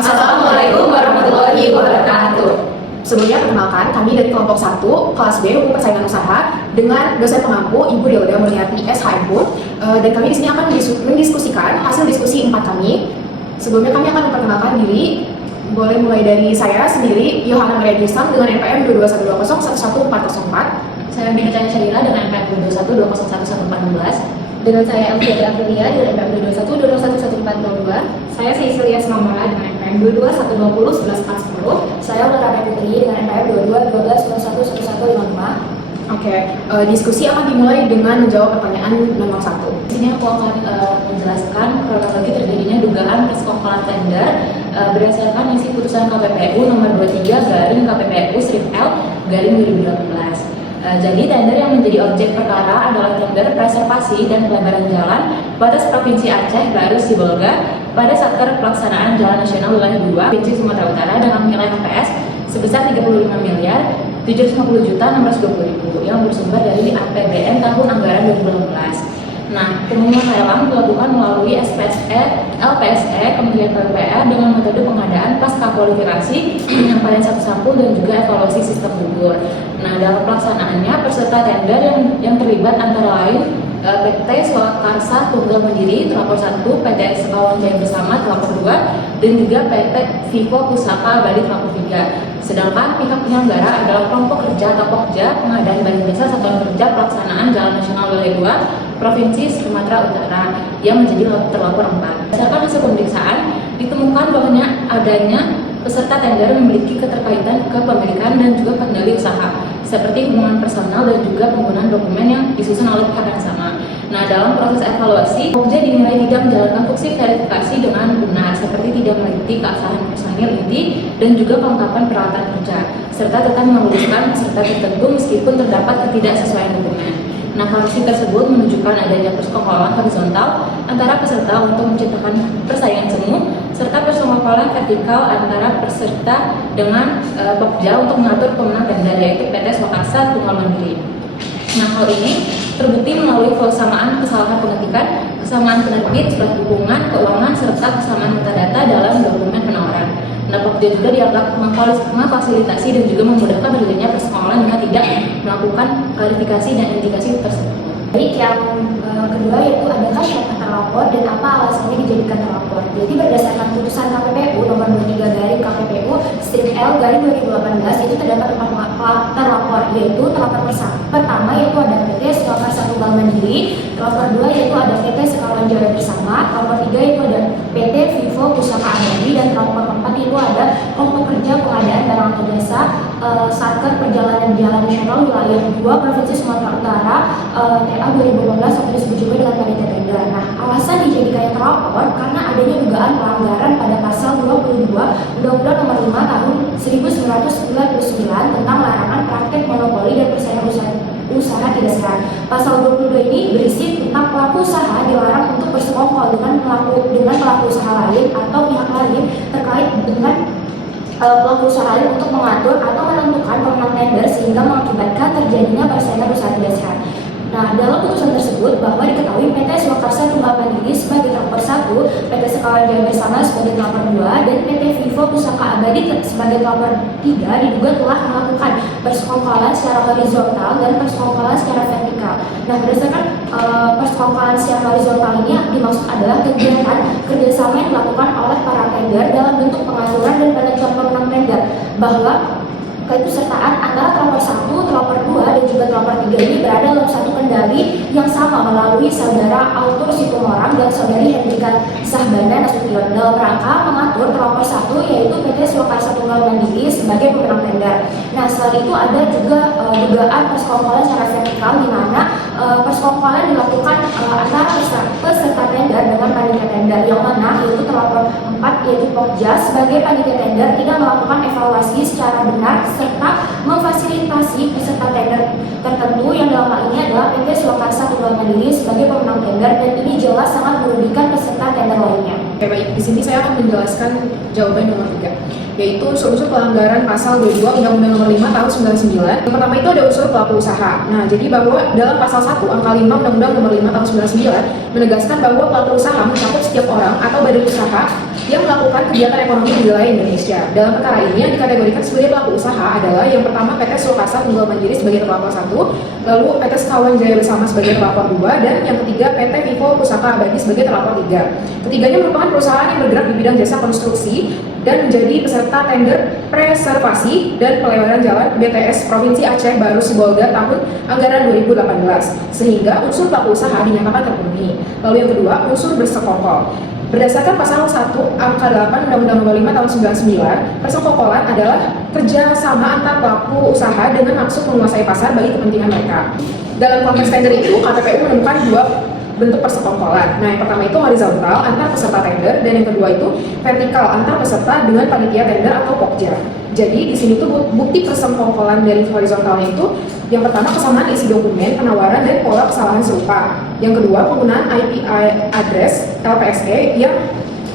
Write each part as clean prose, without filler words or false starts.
Assalamualaikum warahmatullahi wabarakatuh. Sebelumnya perkenalkan, kami dari kelompok 1, kelas B, Hukum Persaingan Usaha dengan dosen pengampu Ibu Dilda Murniati SHMU. Dan kami di sini akan mendiskusikan hasil diskusi 4 kami. Sebelumnya kami akan memperkenalkan diri. Boleh mulai dari saya sendiri, Yohana Maria Gisang dengan NPM 22120111404. Saya Bina Cahaya Syahira dengan NPM 22120111416. Dengan saya Elvira Aprilia dengan NPM 22120111402. Saya Cecilia Smamara dengan NPM 221201110. Saya Ulara Putri dengan NPM 2212111155. Oke, diskusi akan dimulai dengan menjawab pertanyaan nomor 1. Di sini aku akan menjelaskan kronologi terjadinya dugaan persekongkolan tender berdasarkan isi putusan KPPU nomor 23/KPPU/L/2018. Jadi tender yang menjadi objek perkara adalah tender preservasi dan pelebaran jalan batas Provinsi Aceh Baru Sibolga pada Satker Pelaksanaan Jalan Nasional Wilayah 2 Provinsi Sumatera Utara dengan nilai HPS sebesar 35.070.620.000 yang bersumber dari APBN tahun anggaran 2018. Nah, pengumuman lelang dilakukan melalui LPSE Kementerian PUPR dengan metode pengadaan pasca kualifikasi, penyampaian satu sampul dan juga evaluasi sistem gugur. Nah, dalam pelaksanaannya peserta tender yang terlibat antara lain PT Swakarsa Tunggal Mandiri Terlapor 1, PT Sekawan Jaya Bersama Terlapor 2, dan juga PT Vivo Pusaka Abadi Terlapor 3. Sedangkan pihak penyelenggara adalah kelompok kerja atau Pokja pengadaan barang jasa Satuan Kerja Pelaksanaan Jalan Nasional Wilayah 2 Provinsi Sumatera Utara yang menjadi terlapor 4. Berdasarkan hasil pemeriksaan, ditemukan bahwa adanya peserta tender memiliki keterkaitan kepemilikan dan juga kendali usaha, seperti hubungan personal dan juga penggunaan dokumen yang disusun oleh pihak yang sama. Nah, dalam proses evaluasi, Pokja dinilai tidak menjalankan fungsi verifikasi dengan benar, seperti tidak meneliti keabsahan personil inti dan juga kelengkapan peralatan kerja, serta tetap meluluskan peserta tertentu meskipun terdapat ketidaksesuaian dokumen. Nah, kondisi tersebut menunjukkan adanya persekongkolan horizontal antara peserta untuk menciptakan persaingan semu, serta persekongkolan vertikal antara peserta dengan Pokja untuk mengatur pemenang tender, yaitu PT Swakarsa Tunggal Mandiri. Nah, hal ini terbukti melalui kesamaan kesalahan pengetikan, kesamaan penerbit, surat dukungan, keuangan, serta kesamaan metadata dalam dokumen penawaran. Nah, Pokja juga dianggap memfasilitasi dan juga memudahkan terjadinya persekongkolan dengan tidak melakukan klarifikasi dan indikasi tersebut. Baik, yang kedua yaitu adakah siapa terlapor dan apa alasannya dijadikan terlapor. Jadi berdasarkan putusan KPPU nomor 23/KPPU/L/2018 itu terdapat 4 terlapor, yaitu terlapor pertama yaitu ada PT Swakarsa Tunggal Mandiri, terlapor 2 yaitu ada PT Sekawan Jaya Bersama, terlapor 3 yaitu ada PT Vivo Pusaka Abadi, dan terlapor 4 itu ada kelompok kerja pengadaan barang atau jasa Satker Perjalanan Jalan Nasional Wilayah 2 Provinsi Sumatera Utara TA 2018 atau disebut juga dengan panitia tender. Nah, alasan dijadikannya terlapor karena adanya dugaan pelanggaran pada pasal 22 Undang-Undang Nomor 5 Tahun 1999 tentang larangan praktek monopoli dan persaingan usaha tidak sehat. Pasal 22 ini berisi tentang pelaku usaha dilarang untuk bersekongkol dengan pelaku usaha lain atau pihak lain terkait dengan pelaku usaha lain untuk mengatur atau menentukan pemenang tender sehingga mengakibatkan terjadinya persaingan usaha tidak sehat. Nah, dalam putusan tersebut bahwa diketahui PT Swakarsa Tunggal Mandiri sebagai terlapor 1, PT Sekawan Jaya Bersama sebagai terlapor 2, dan PT Vivo Pusaka Abadi sebagai terlapor 3 diduga telah melakukan persekongkolan secara horizontal dan persekongkolan secara vertikal. Nah, berdasarkan persekongkolan secara horizontal ini dimaksud adalah kegiatan kerjasama yang dilakukan oleh para tender dalam bentuk pengaturan dan penentuan pemenang tender, bahwa keikutsertaan antara terlapor 1, terlapor 2, dan juga terlapor 3 ini berada dalam satu kendali yang sama melalui saudara Autur Situmorang dan saudari Hendrika Sahbana Nasution dalam rangka mengatur terlapor 1 yaitu PT Swakarsa Tunggal Mandiri sebagai pemenang tender. Nah, selain itu ada juga dugaan persekongkolan secara vertikal di mana persekongkolan dilakukan antara peserta tender dengan panitia tender, yang mana yaitu terlapor 4 yaitu Pokja sebagai panitia tender tidak melakukan evaluasi secara benar serta memfasilitasi peserta tender tertentu yang dalam hal ini adalah PT Swakarsa Tunggal Mandiri sebagai pemenang tender, dan ini jelas sangat merugikan peserta tender lainnya. Oke, baik. Di sini saya akan menjelaskan jawaban nomor 3, yaitu unsur-unsur pelanggaran pasal 22 Undang-Undang Nomor 5 Tahun 99. Yang pertama itu ada unsur pelaku usaha. Nah, jadi bahwa dalam pasal 1 angka 5 Undang-Undang Nomor 5 Tahun 99 menegaskan bahwa pelaku usaha mencakup setiap orang atau badan usaha yang melakukan kegiatan ekonomi di wilayah Indonesia. Dalam perkara ini yang dikategorikan sebagai pelaku usaha adalah yang pertama PT Swakarsa Tunggal Mandiri sebagai terlapor 1, lalu PT Sekawan Jaya Bersama sebagai terlapor 2, dan yang ketiga PT Vivo Pusaka Abadi sebagai terlapor 3. Ketiganya merupakan perusahaan yang bergerak di bidang jasa konstruksi dan menjadi peserta tender preservasi dan pelebaran jalan BTS Provinsi Aceh Baru Sibolga tahun anggaran 2018, sehingga unsur pelaku usaha dinyatakan terpenuhi. Lalu yang kedua, unsur bersekongkol. Berdasarkan pasal 1 angka 8 Undang-Undang Nomor 5 tahun 99, persekongkolan adalah kerjasama antar pelaku usaha dengan maksud menguasai pasar bagi kepentingan mereka. Dalam konteks tender itu, KPPU menemukan dua bentuk persekongkolan. Nah, yang pertama itu horizontal antar peserta tender, dan yang kedua itu vertikal antar peserta dengan panitia tender atau pokja. Jadi di sini tuh bukti persekongkolan dari horizontalnya itu yang pertama kesamaan isi dokumen penawaran dan pola kesalahan serupa. Yang kedua penggunaan IP address LPSE yang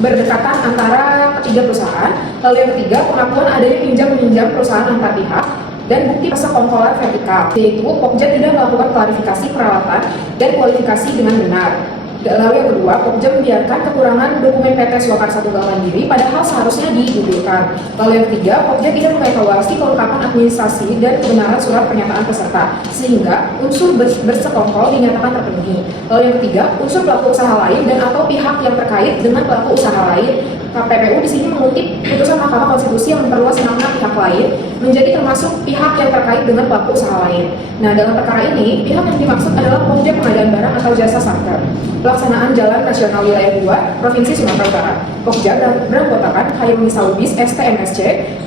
berdekatan antara ketiga perusahaan. Lalu yang ketiga pengakuan adanya pinjam-meminjam perusahaan antar pihak, dan bukti persekongkolan vertikal, yaitu Pokja tidak melakukan klarifikasi peralatan dan kualifikasi dengan benar. Lalu yang kedua, Pokja membiarkan kekurangan dokumen PT Swakarsa Tunggal Mandiri padahal seharusnya digugurkan. Lalu yang ketiga, Pokja tidak mengevaluasi kelengkapan administrasi dan kebenaran surat pernyataan peserta, sehingga unsur bersekongkol dinyatakan terpenuhi. Lalu yang ketiga, unsur pelaku usaha lain dan atau pihak yang terkait dengan pelaku usaha lain. KPPU di sini mengutip putusan Mahkamah Konstitusi yang memperluas makna pihak lain menjadi termasuk pihak yang terkait dengan pelaku usaha lain. Nah, dalam perkara ini, pihak yang dimaksud adalah Pokja Pengadaan Barang atau Jasa Sarker, Pelaksanaan Jalan Nasional Wilayah 2, Provinsi Sumatera Utara. Pokja beranggotakan Khairul Nisaubis, STMSC,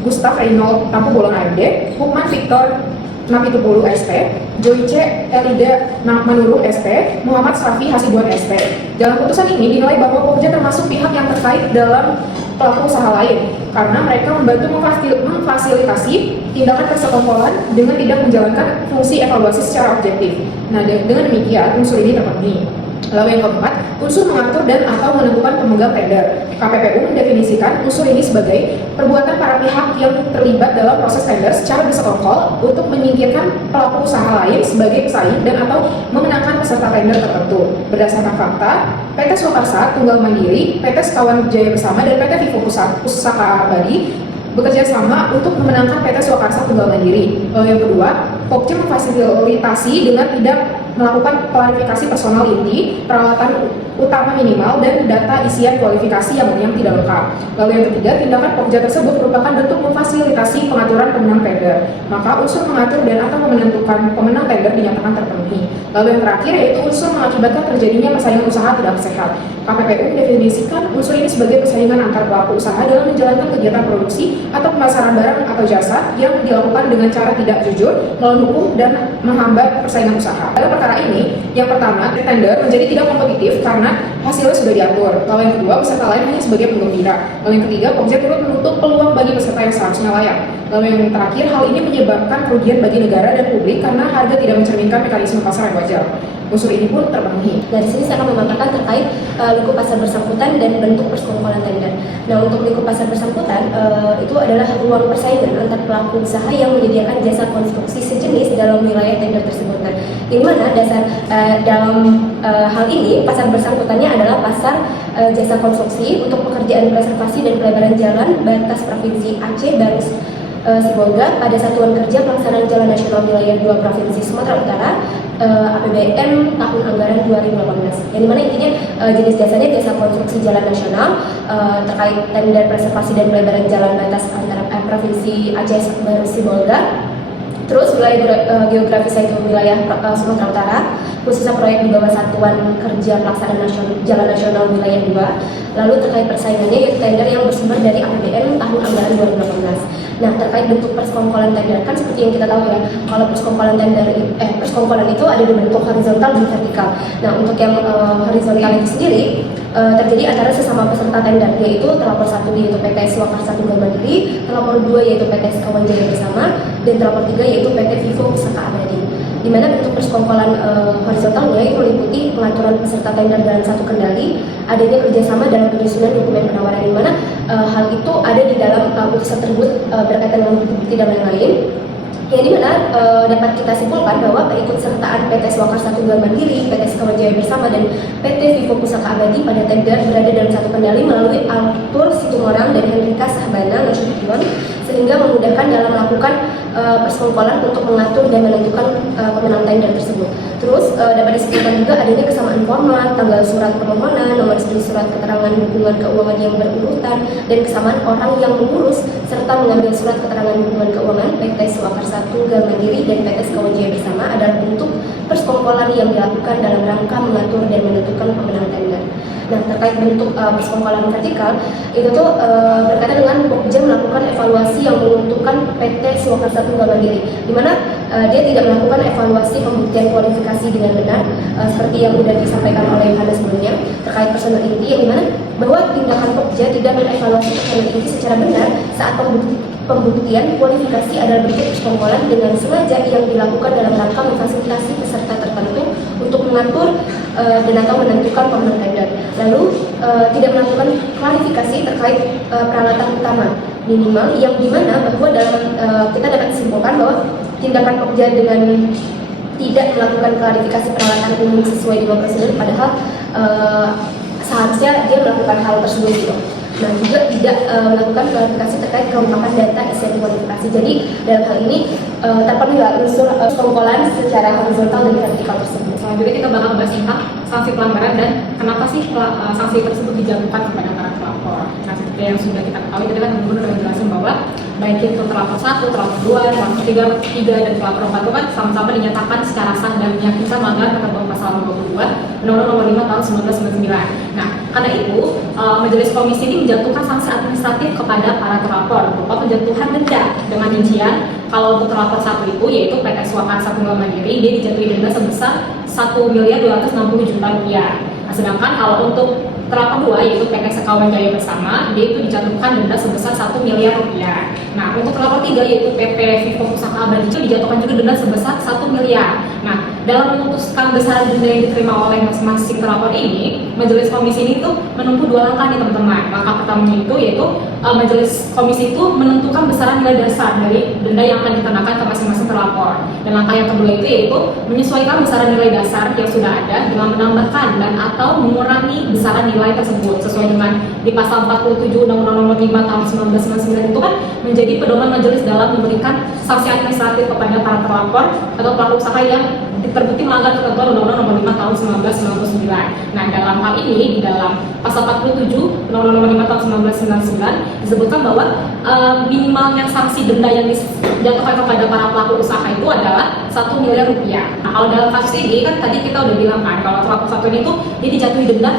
Gustaf Reynold Tampu Bolon AMD, Hukman Victor Napitupulu ST, Joyce Elida Manurung ST, Muhammad Safi Hasibuan ST. Dalam putusan ini dinilai bahwa Pokja termasuk pihak yang terkait dalam pelaku usaha lain karena mereka membantu memfasilitasi tindakan persekongkolan dengan tidak menjalankan fungsi evaluasi secara objektif. Nah, dengan demikian unsur ini terpenuhi. Lalu yang keempat, unsur mengatur dan atau menentukan pemegang tender. KPPU mendefinisikan unsur ini sebagai perbuatan para pihak yang terlibat dalam proses tender secara bersekongkol untuk menyingkirkan pelaku usaha lain sebagai pesaing dan atau memenangkan peserta tender tertentu. Berdasarkan fakta, PT Swakarsa Tunggal Mandiri, PT Sekawan Jaya Bersama, dan PT Vivo Pusaka Abadi bekerja sama untuk memenangkan PT Swakarsa Tunggal Mandiri. Lalu yang kedua, Pokja memfasilitasi dengan tidak melakukan klarifikasi personal inti, peralatan utama minimal, dan data isian kualifikasi yang tidak lengkap. Lalu yang ketiga, tindakan Pokja tersebut merupakan bentuk memfasilitasi pengaturan pemenang tender. Maka unsur mengatur dan atau menentukan pemenang tender dinyatakan terpenuhi. Lalu yang terakhir yaitu unsur mengakibatkan terjadinya persaingan usaha tidak sehat. KPPU mendefinisikan unsur ini sebagai persaingan antar pelaku usaha dalam menjalankan kegiatan produksi atau pemasaran barang atau jasa yang dilakukan dengan cara tidak jujur, melawan hukum, dan menghambat persaingan usaha. Dalam perkara ini, yang pertama, tender menjadi tidak kompetitif karena hasilnya sudah diatur. Lalu yang kedua, peserta lain hanya sebagai penggembira. Lalu yang ketiga, Pokja turut menutup peluang bagi peserta yang seharusnya layak. Lalu yang terakhir, hal ini menyebabkan kerugian bagi negara dan publik karena harga tidak mencerminkan mekanisme pasar yang wajar. Unsur ini pun terpenuhi. Dari sini saya akan memaparkan terkait lingkup pasar bersangkutan dan bentuk persekongkolan tender. Nah, untuk lingkup pasar bersangkutan itu adalah ruang persaingan antar pelaku usaha yang menyediakan jasa konstruksi sejenis dalam wilayah tender tersebut. Nah, di mana dasar dalam hal ini pasar bersangkutannya adalah pasar jasa konstruksi untuk pekerjaan preservasi dan pelebaran jalan batas Provinsi Aceh Baru Sibolga pada Satuan Kerja Pelaksanaan Jalan Nasional Wilayah 2 Provinsi Sumatera Utara APBN tahun anggaran 2018. Yang dimana intinya jenis jasanya jasa konstruksi jalan nasional terkait tender preservasi dan pelebaran jalan batas antara Provinsi Aceh Baru Sibolga. Terus wilayah geografisnya itu wilayah Sumatera Utara, khususnya proyek di bawah Satuan Kerja Pelaksanaan Jalan Nasional Wilayah 2. Lalu terkait persaingannya yaitu tender yang bersumber dari APBN tahun anggaran 2018. Nah, terkait bentuk persekongkolan tender kan seperti yang kita tahu ya, kalau persekongkolan persekongkolan itu ada di bentuk horizontal dan vertikal. Nah, untuk yang horizontal itu sendiri terjadi antara sesama peserta tender, yaitu terlapor 1 yaitu PT Swakarsa Tunggal Mandiri, terlapor 2 yaitu PT Sekawan Jaya Bersama, dan terlapor 3 yaitu PT Vivo Pusaka Abadi. Di mana bentuk persekongkolan horizontalnya itu meliputi pengaturan peserta tender dalam satu kendali, adanya kerjasama dalam penyusunan dokumen penawaran, di mana hal itu ada di dalam putusan tersebut berkaitan dengan bukti dan lain-lain. yang dimana dapat kita simpulkan bahwa keikutsertaan PT Swakarsa Tunggal Mandiri, PT Sekawan Jaya Bersama, dan PT Vivo Pusaka Abadi pada tender berada dalam satu kendali melalui Arthur Situmorang dan Henrika Sahbana Nasution, sehingga memudahkan dalam melakukan persekongkolan untuk mengatur dan menentukan pemenang tender tersebut. Terus dapat disebutkan juga adanya kesamaan format, tanggal surat permohonan, nomor surat keterangan dukungan keuangan yang berurutan, dan kesamaan orang yang mengurus serta mengambil surat keterangan dukungan keuangan PT Swakarsa Tunggal Mandiri dan PT Sekawan Jaya Bersama adalah bentuk persekongkolan yang dilakukan dalam rangka mengatur dan menentukan pemenang tender. Nah, terkait bentuk persekongkolan vertikal, itu tuh berkaitan dengan Pokja melakukan evaluasi yang menguntungkan PT Swakarsa Tunggal Mandiri, di mana dia tidak melakukan evaluasi pembuktian kualifikasi dengan benar, seperti yang sudah disampaikan oleh Yohana sebelumnya terkait personal inti, yang dimana bahwa tindakan Pokja tidak mengevaluasi personal inti secara benar saat pembuktian kualifikasi adalah bentuk persekongkolan dengan sengaja yang dilakukan dalam rangka memfasilitasi peserta tertentu untuk mengatur dan atau menentukan pemenang tender. Lalu tidak melakukan klarifikasi terkait peralatan utama minimal, yang dimana bahwa dalam kita dapat simpulkan bahwa tindakan Pokja dengan tidak melakukan klarifikasi peralatan umum sesuai dengan prosedur, padahal seharusnya dia melakukan hal tersebut gitu. Nah, juga tidak melakukan klarifikasi terkait kelengkapan data isian kualifikasi. Jadi dalam hal ini terpenuhi unsur persekongkolan secara horizontal dan vertikal tersebut. Selanjutnya kita bakal bahas tentang sanksi pelanggaran dan kenapa sih sanksi tersebut dijatuhkan kepada para pelapor. Nah, seperti yang sudah kita ketahui tadi kan Gubernur sudah menjelaskan bahwa baik itu terlapor 1, terlapor 2, terlapor 3 dan terlapor 4 itu kan sama-sama dinyatakan secara sah dan meyakinkan melanggar ketentuan pasal 22 Undang-Undang Nomor 5 Tahun 1999. Nah, karena itu Majelis Komisi ini menjatuhkan sanksi administratif kepada para terlapor berupa penjatuhan denda dengan rincian. Kalau untuk terlapor 1 itu yaitu PT Swakarsa Tunggal Mandiri, dia dijatuhi denda sebesar 1.260.000.000 rupiah. Nah, sedangkan kalau untuk terlapor 2 yaitu PT Sekawan Jaya Bersama, dia itu dijatuhkan denda sebesar 1 miliar rupiah. Nah, untuk terlapor 3 yaitu PT Vivo Pusaka Abadi itu dijatuhkan juga denda sebesar 1 miliar. Nah, dalam memutuskan besaran denda yang diterima oleh masing-masing terlapor ini, Majelis Komisi ini tuh menempuh 2 langkah nih teman-teman. Langkah pertamanya itu yaitu Majelis Komisi itu menentukan besaran nilai dasar dari denda yang akan dikenakan ke masing-masing terlapor. Dan langkah yang kedua itu yaitu menyesuaikan besaran nilai dasar yang sudah ada dengan menambahkan dan atau mengurangi besaran nilai tersebut sesuai dengan di pasal 47 Undang-Undang Nomor 5 Tahun 1999 itu kan menjadi pedoman majelis dalam memberikan sanksi administratif kepada para terlapor atau pelaku usaha yang terbukti melanggar ketentuan Undang-Undang Nomor 5 Tahun 1999. Nah, dalam hal ini di dalam pasal 47 Undang-Undang Nomor 5 Tahun 1999 disebutkan bahwa minimalnya sanksi denda yang dijatuhkan kepada para pelaku usaha itu adalah 1 miliar rupiah. Nah, kalau dalam kasus ini kan tadi kita udah bilang kan kalau terlapor 1 ini tuh dia dijatuhi denda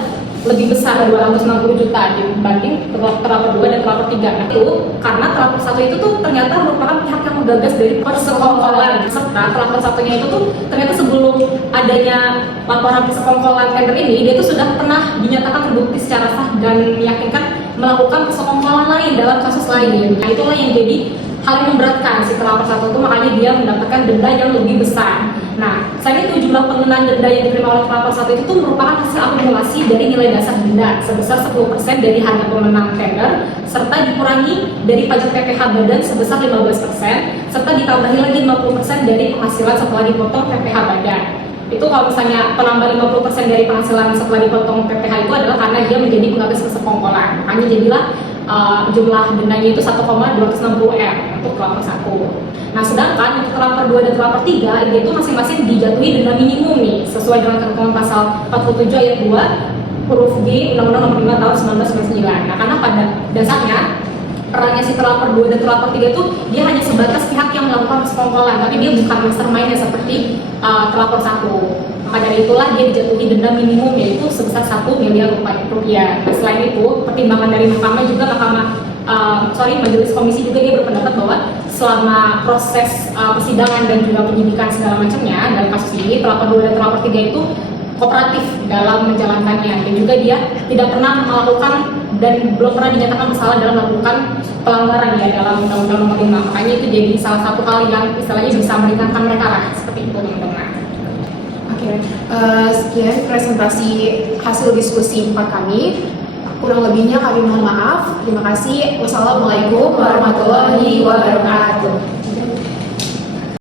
lebih besar 260 juta dibanding terlapor 2 dan terlapor 3. Nah, itu karena terlapor 1 itu tuh ternyata merupakan pihak yang menggagas dari persekongkolan, serta terlapor 1-nya itu tuh ternyata sebelum adanya laporan persekongkolan tender ini, dia itu sudah pernah dinyatakan terbukti secara sah dan meyakinkan melakukan persekongkolan lain dalam kasus lain. Nah, itulah yang jadi hal yang memberatkan si terlapor 1 itu, makanya dia mendapatkan denda yang lebih besar. Nah, selain itu jumlah pengenaan denda yang diterima oleh terlapor 1 itu tuh merupakan hasil akumulasi dari nilai dasar denda sebesar 10% dari harga pemenang tender, serta dikurangi dari pajak PPh badan sebesar 15%, serta ditambahi lagi 50% dari penghasilan setelah dipotong PPh badan. Itu kalau misalnya penambah 50% dari penghasilan setelah dipotong PPh itu adalah karena dia menjadi penggagas persekongkolan. Makanya jadilah jumlah dendanya itu 1,260 M untuk terlapor 1. Nah, sedangkan untuk terlapor 2 dan terlapor 3 itu masing-masing dijatuhi denda minimum nih sesuai dengan ketentuan pasal 47 ayat 2 huruf G Undang-Undang Nomor 5 Tahun 1999. Nah, karena pada dasarnya perannya si terlapor 2 dan terlapor 3 itu dia hanya sebatas pihak yang melakukan persekongkolan, tapi dia bukan mastermind-nya seperti terlapor 1. Maka dari itulah dia dijatuhi denda minimum yaitu sebesar 1 miliar rupiah. Nah, selain itu pertimbangan dari mahkamah juga Majelis Komisi juga dia berpendapat bahwa selama proses persidangan dan juga penyidikan segala macamnya dalam kasus ini terlapor 2 dan terlapor 3 itu kooperatif dalam menjalankannya, dan juga dia tidak pernah melakukan dan belum pernah dinyatakan bersalah dalam melakukan pelanggaran ya dalam Undang-Undang Nomor 5. Makanya itu jadi salah satu hal yang istilahnya bisa meringankan mereka lah, seperti itu teman-teman. Oke, sekian presentasi hasil diskusi 4 kami. Kurang lebihnya kami mohon maaf. Terima kasih. Wassalamualaikum warahmatullahi wabarakatuh.